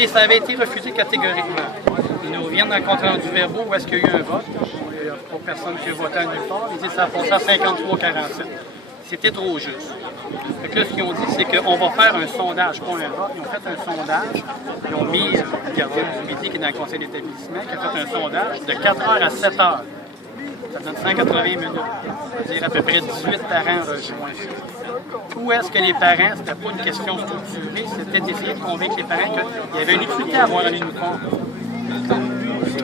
Et ça avait été refusé catégoriquement. Ils nous reviennent dans le compte rendu verbaux où est-ce qu'il y a eu un vote. Il n'y a pas personne qui a voté à nulle part. Ils disent que ça a passé à 53-47. C'était trop juste. Fait que là, ce qu'ils ont dit, c'est qu'on va faire un sondage, pas un vote. Ils ont fait un sondage. Ils ont mis le gardien du midi qui est dans le conseil d'établissement, qui a fait un sondage de 4h à 7h. Ça donne 180 minutes. C'est-à-dire à peu près 18 parents rejoints. Où est-ce que les parents, c'était pas une question structurée, c'était d'essayer de convaincre les parents qu'il y avait une utilité à avoir un uniforme.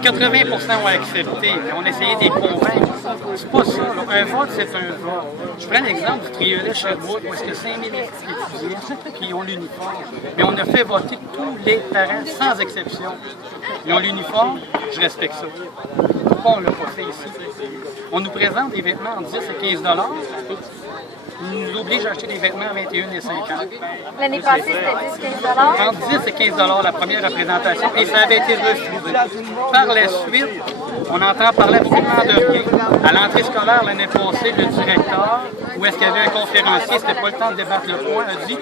80% ont accepté, mais on essayait de les convaincre. C'est pas ça. Là. Un vote, c'est un vote. Je prends l'exemple du Triolet Sherbrooke, où est-ce que 5000 étudiants qui ont l'uniforme. Mais on a fait voter tous les parents, sans exception. Ils ont l'uniforme, je respecte ça. Pourquoi on ne l'a pas fait ici? On nous présente des vêtements entre 10 et 15 $. Ils nous obligent à acheter des vêtements à 21 et 50. L'année passée, c'était 10-15 $. Entre 10 et 15 $ la première représentation, et ça avait été refusé. Par la suite, on entend parler absolument de rien. À l'entrée scolaire, l'année passée, le directeur, où est-ce qu'il y avait un conférencier, c'était pas le temps de débattre le point, a dit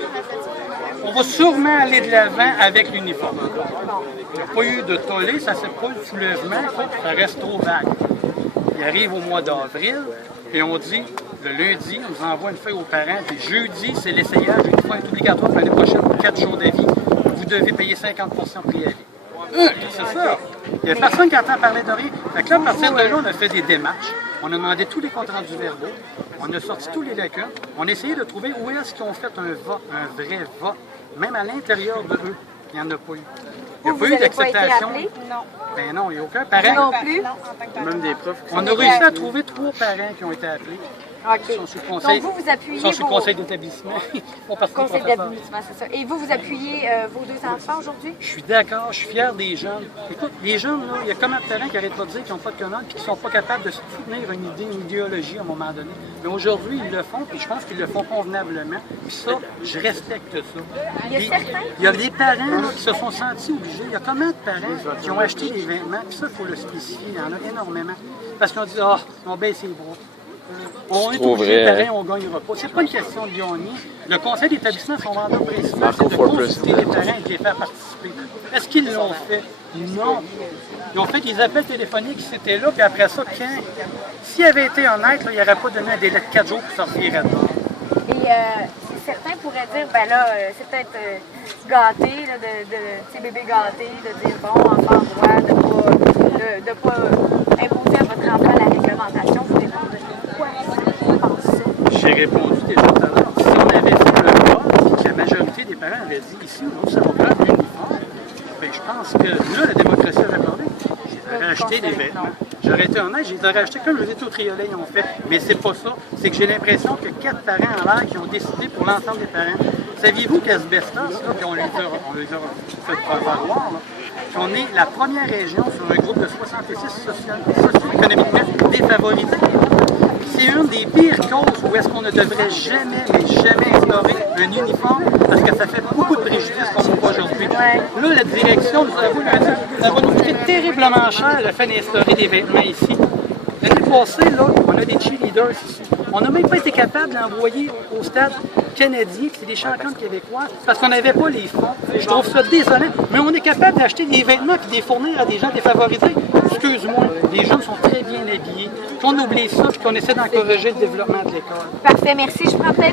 on va sûrement aller de l'avant avec l'uniforme. Il n'y a pas eu de tollé, ça s'est pas le soulèvement, ça reste trop vague. Il arrive au mois d'avril, et on dit, le lundi, on nous envoie une feuille aux parents, puis jeudi, c'est l'essayage, une fois obligatoire pour l'année prochaine, pour 4 jours d'avis, vous devez payer 50% de préavis. C'est ça. Il n'y a personne qui entend parler de rien. Fait que là, à partir de là, on a fait des démarches, on a demandé tous les comptes rendus verbaux, on a sorti tous les lacunes, on a essayé de trouver où est-ce qu'ils ont fait un vote, un vrai vote, même à l'intérieur de eux, il n'y en a pas eu. Il n'y a pas eu d'acceptation. Non. Ben non, il n'y a aucun parent. Non plus. Même des profs. On a réussi à trouver 3 parents qui ont été appelés. OK. Ils sont sous le conseil, Donc, vous appuyez ils sont sous le vos... conseil d'établissement. Ils font partie du Conseil professeur. d'établissement, c'est ça. Et vous appuyez vos 2 enfants aujourd'hui? Je suis d'accord, je suis fier des jeunes. Écoute, les jeunes, là, il y a combien de parents qui n'arrêtent pas de dire qu'ils n'ont pas de commande et qui ne sont pas capables de soutenir une idée, une idéologie à un moment donné. Mais aujourd'hui, ils le font et je pense qu'ils le font convenablement. Puis ça, je respecte ça. Il y a des parents là, qui se sont sentis obligés. Il y a combien de parents qui ont acheté des vêtements, puis ça, il faut le spécifier. Il y en a énormément. Parce qu'on dit, ah, on baisse les bras. On est obligé, pareil, on ne gagnera pas. C'est pas une question de gagner. Le conseil d'établissement, son mandat principal, c'est de consulter les parents et de les faire participer. Est-ce qu'ils l'ont fait? Non. Ils ont fait des appels téléphoniques, c'était là, puis après ça, s'il avait été honnête, là, il n'aurait pas donné un délai de 4 jours pour sortir à dehors. Et certains pourraient dire, ben là, c'est peut-être gâté, là, de bébé gâté, de dire, bon, enfant droit, de pas imposer à votre enfant la réglementation. Vous répondez pourquoi vous pensez ça? J'ai répondu déjà tout à l'heure. Si on avait fait le vote, que la majorité des parents avaient dit, ici, nous, ça va prendre l'uniforme, bien, je pense que là, la démocratie aurait parlé. J'aurais acheté des vêtements. J'aurais été honnête, je les aurais achetés comme je les ai au Triolet, ils ont fait. Mais c'est pas ça. C'est que j'ai l'impression que 4 parents en l'air qui ont décidé pour l'ensemble des parents. Saviez-vous qu'Asbestos, puis on les a fait valoir, on est la première région sur un groupe de 66 socio-économiquement défavorisés. C'est une des pires causes où est-ce qu'on ne devrait jamais, mais jamais instaurer un uniforme parce que ça fait beaucoup de préjudices qu'on voit aujourd'hui. Là, la direction nous avoue, ça va nous coûter terriblement cher le fait d'instaurer des vêtements ici. L'année passée, là, on a des cheerleaders ici. On n'a même pas été capable d'envoyer au stade canadien, c'est des champions québécois, parce qu'on n'avait pas les fonds. Je trouve ça désolant, mais on est capable d'acheter des vêtements et de les fournir à des gens défavorisés. Excuse-moi, les jeunes sont très bien habillés. Qu'on oublie ça et qu'on essaie d'encourager le développement de l'école. Parfait, merci. Je prends peut-être